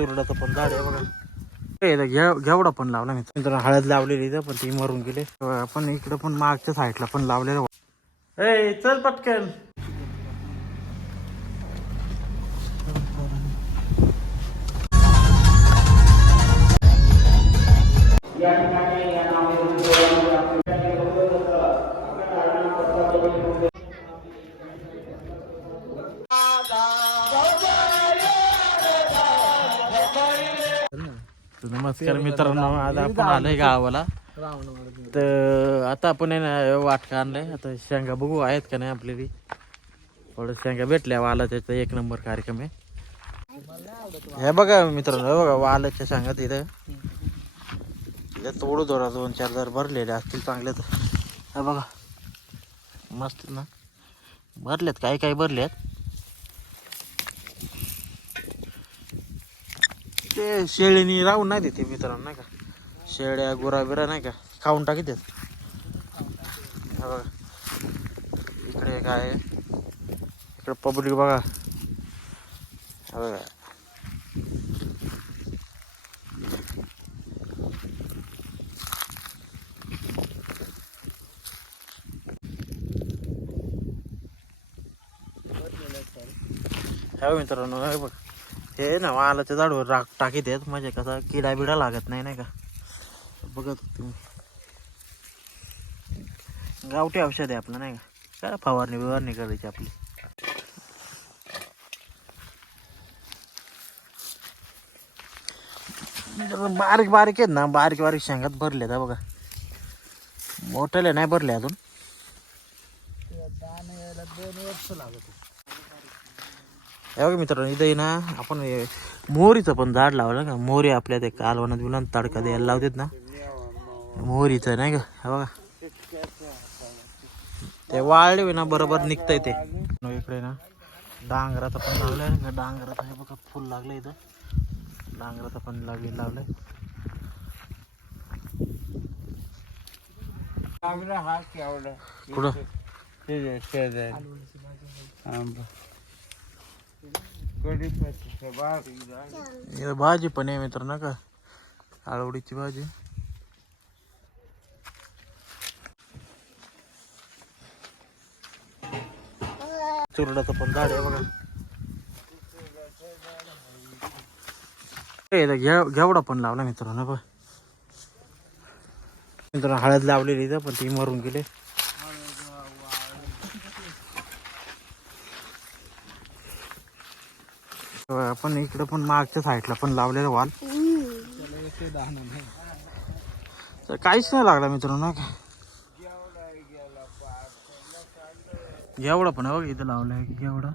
चुरडाचं पण झाड आहे बघा. हे इथं घेवडा पण लावला मी. मित्र हळद लावलेली इथं पण ती मरून गेले. आपण इकडं पण मागच्या साईडला पण लावलेलं. ए चल पटकन. नमस्कार मित्रांनो आज आपण आलोय गावाला. तर आता आपण आहे ना वाटका आणलाय. आता शेंगा बघू आहेत का नाही आपल्याला. थोडं शेंगा भेटल्या वाला त्याचा एक नंबर कार्यक्रम आहे. हे बघा मित्रांनो हे बघा वालाच्या शेंगा तिथं. तोडू थोडा दोन चार जर भरलेले असतील चांगले तर हे बघा. मस्त ना. भरलेत काही काही भरलेत? ते शेळीनी राहून नाही देते मित्रांनो नाही का? शेळ्या गुराबिरा नाही का? खाऊन टाकी देत बघा. इकडे काय इकडे पब्लिक बघा. बघा. मित्रांनो बघ. हे ना आलं ते झाडवर राख टाकी देत. म्हणजे कसा किडा बिडा लागत नाही नाही का? बघत तुम्ही गावठी औषध आहे आपलं नाही का? काय फवारणी बिवारणी करायची आपली? बारीक बारीक आहेत ना बारीक बारीक शेंगात भरले आहेत बघा. मोठ्याला नाही भरले अजून. दोन वर्ष लागत हे बघा मित्रांनो इथं ना आपण मोहरीचं पण झाड लावलं का मोहरी आपल्या ते कालवनात बिलवून तडका द्यायला लावतात ना. मोहरीचं नाही का? हे बघा. ते वाळले ना बरोबर निघतंय ते. इकडे ना डांगराचं पण लावलंय. ना डांगराचं हे बघा फुल लागलं इथं. डांगराचं पण लागले लावलंय. कुठं? इथं भाजी पण आहे मित्र ना का आळवडीची भाजी. चुरडाचं पण झाड आहे बघा. घ्या घेवडा पण लावला मित्रांनो बघ. मित्रांनो हळद लावलेली इथं पण ती मरून गेले. आपण इकडं पण मागच्या साईडला पण लावलेलं वाल. तर काहीच नाही लागला मित्रांनो का? घेवडा पण बघ इथं लावलाय घेवडा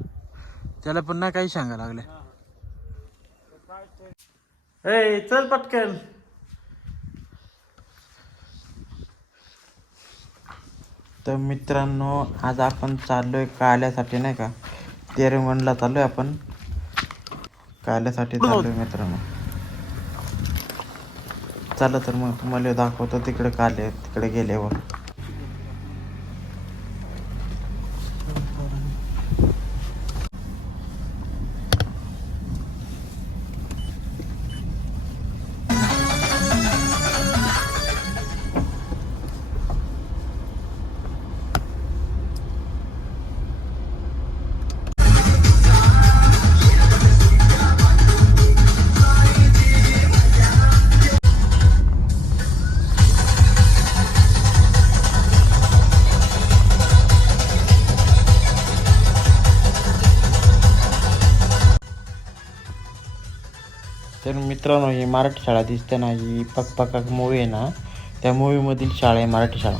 त्याला पण ना काही सांगा लागल्या ए चल पटकन. तर मित्रांनो आज आपण चाललोय काल्यासाठी नाही का? तेरवणला चाललोय आपण. काल्यासाठी चाललोय मित्रांनो. चला तर मग तुम्हाला दाखवतो तिकडे काले तिकडे गेल्यावर तर मित्रांनो ही मराठी शाळा दिसते ना ही पक मूवी आहे ना त्या मूवीमधील शाळा आहे मराठी शाळा.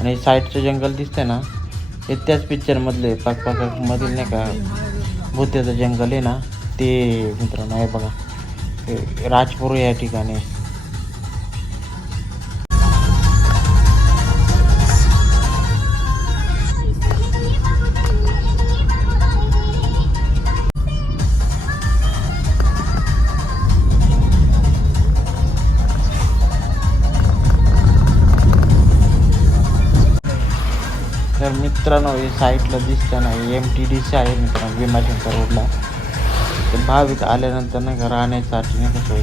आणि साईडचं जंगल दिसतंय ना हे त्याच पिक्चरमधले पक नाही का भूत्याचं जंगल आहे ना ते मित्रांनो आहे बघा राजपूर या ठिकाणी. मित्रांनो हे साईटला दिसतं ना एम टी डी सी आहे मित्रांनो भीमाशंकर रोडला. तर भाविक आल्यानंतर नाही का राहण्यासाठी नाही का सोय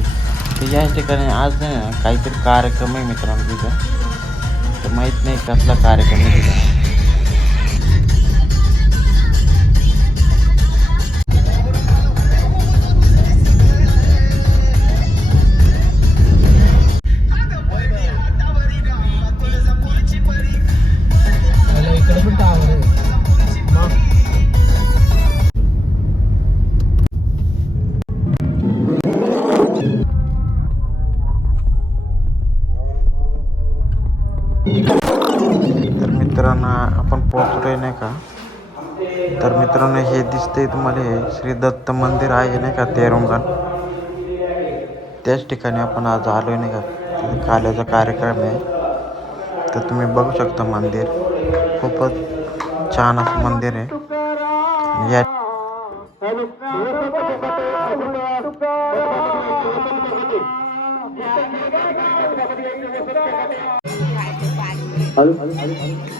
तर या ठिकाणी आज नाही ना काहीतरी कार्यक्रम आहे मित्रांनो तिथं. तर माहीत नाही कसला कार्यक्रम आहे तिथं. मित्रांनो तुम्हाला हे श्री दत्त मंदिर आहे नाही का तेरंगण? त्याच ठिकाणी आपण आज आलो नाही का कालेचा काल्याचा कार्यक्रम आहे. तर तुम्ही बघू शकता मंदिर. खूपच छान असं मंदिर आहे. या ज्ञानबा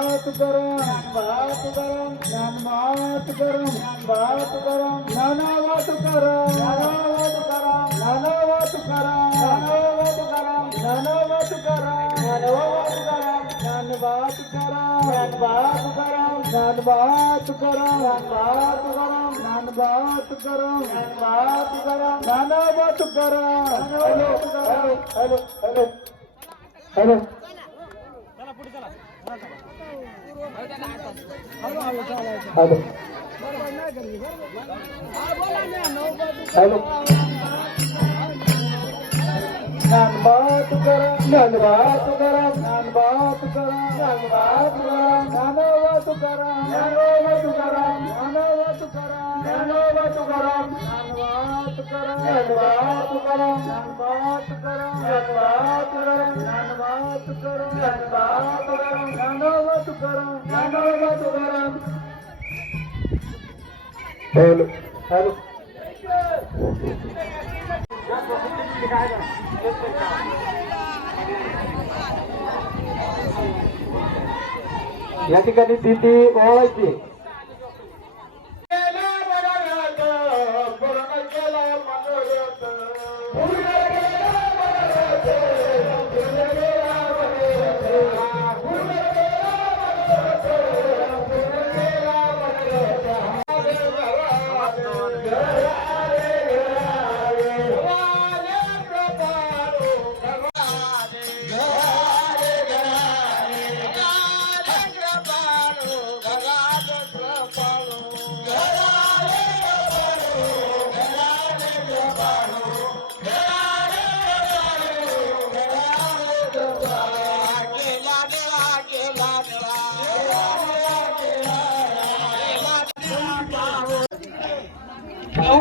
बात गरम बात गरम ज्ञान भात गरम ज्ञान भात गरम नाना वात गरम नाना वात गरम नाना वात गरम नाना वात गरम नाना वात गरम नाना वात गरम ज्ञान भात गरम ज्ञान भात गरम ज्ञान भात गरम ज्ञान भात गरम ज्ञान भात गरम ज्ञान भात गरम नाना वात गरम hello hello hello hello hello चला पुढे चला hello Dnyanba Tukaram Dnyanba Tukaram Dnyanba Tukaram Dnyanba Tukaram Dnyanoba Tukaram Dnyanoba Tukaram Dnyanoba Tukaram Dnyanoba Tukaram Dnyanba Tukaram Dnyanba Tukaram Dnyanba Tukaram Dnyanba Tukaram Dnyanba Tukaram Dnyanba Tukaram Tukaram. Hello. Hello. या ठिकाणी दिंडी ओळायची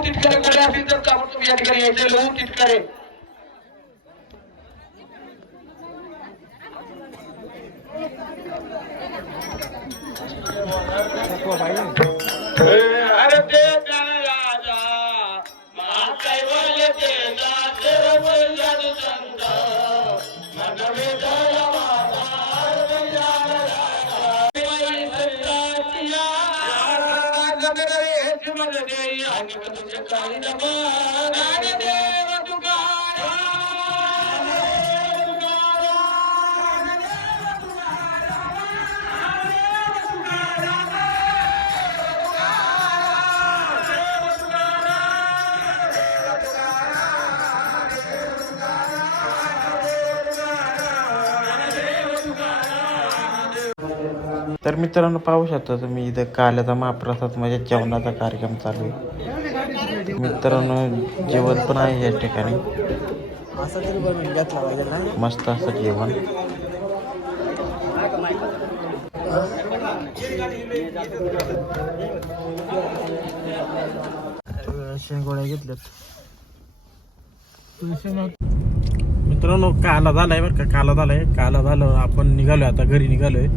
तिटकारे झाले असेल तर ताबडतोब या ठिकाणी यायचे लहू तिटकारे Thank. ஏற்றுமதி तर मित्रांनो पाहू शकता तुम्ही इथं काल्याचा महाप्रसाद म्हणजे जेवणाचा कार्यक्रम चालू आहे. मित्रांनो जेवण पण आहे या ठिकाणी. मस्त असं जेवण. शेंगोळ्या घेतल्यात. मित्रांनो काला झालाय बरं का? काला झालाय. काला झालं आपण निघालोय आता घरी निघालोय.